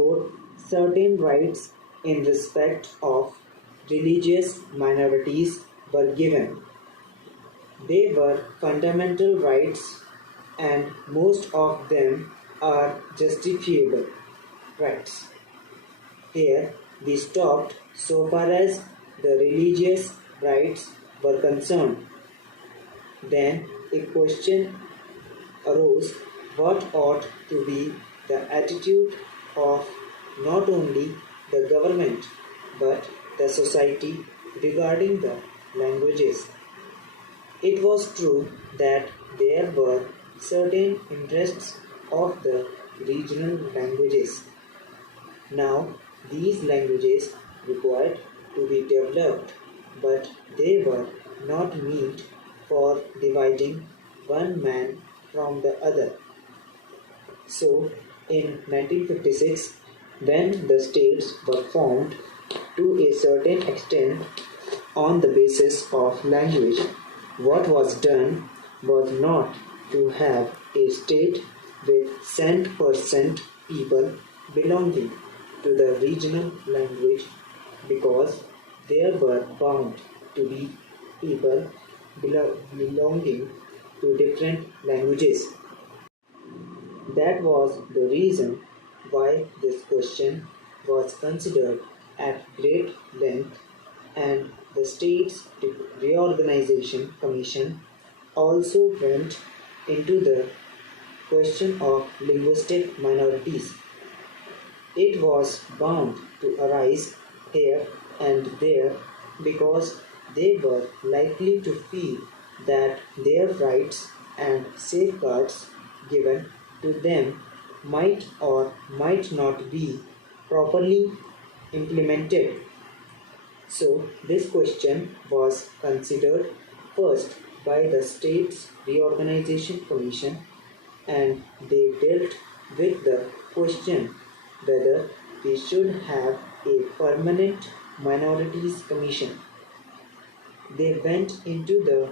Therefore, certain rights in respect of religious minorities were given. They were fundamental rights, and most of them are justifiable rights. Here we stopped so far as the religious rights were concerned. Then a question arose: what ought to be the attitude of not only the government but the society regarding the languages? It was true that there were certain interests of the regional languages. Now, these languages required to be developed, but they were not meant for dividing one man from the other. So, in 1956, when the states were formed to a certain extent on the basis of language, what was done was not to have a state with 100% people belonging to the regional language, because there were bound to be people belonging to different languages. That was the reason why this question was considered at great length, and the States Reorganization Commission also went into the question of linguistic minorities. It was bound to arise here and there because they were likely to feel that their rights and safeguards given to them might or might not be properly implemented. So, this question was considered first by the States Reorganization Commission, and they dealt with the question whether we should have a permanent minorities commission. They went into the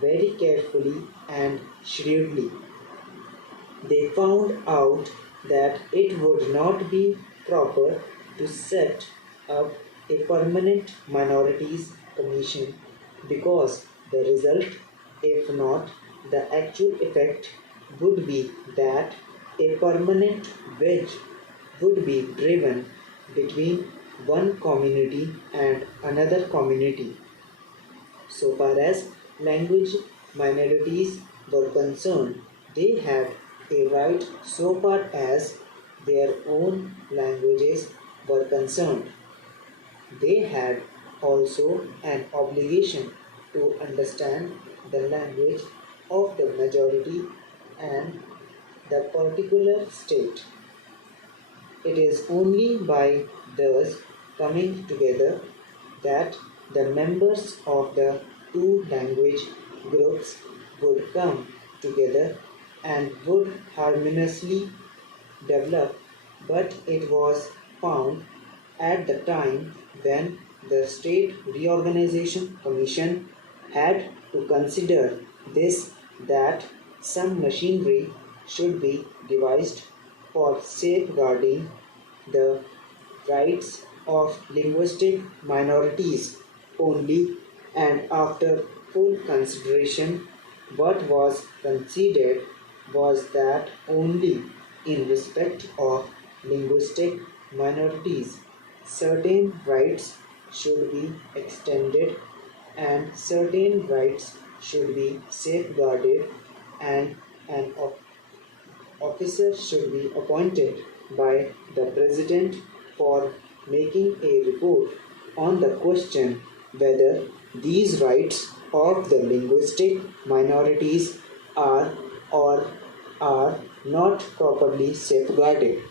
very carefully and shrewdly. They found out that it would not be proper to set up a permanent minorities commission, because the result, if not the actual effect, would be that a permanent wedge would be driven between one community and another community. So far as language minorities were concerned, they had a right so far as their own languages were concerned. They had also an obligation to understand the language of the majority and the particular state. It is only by thus coming together that the members of the two language groups would come together and would harmoniously develop. But it was found at the time when the State Reorganization Commission had to consider this, that some machinery should be devised for safeguarding the rights of linguistic minorities only, and after full consideration, what was conceded was that only in respect of linguistic minorities certain rights should be extended and certain rights should be safeguarded, and an officer should be appointed by the President for making a report on the question whether these rights of the linguistic minorities are or are not properly safeguarded.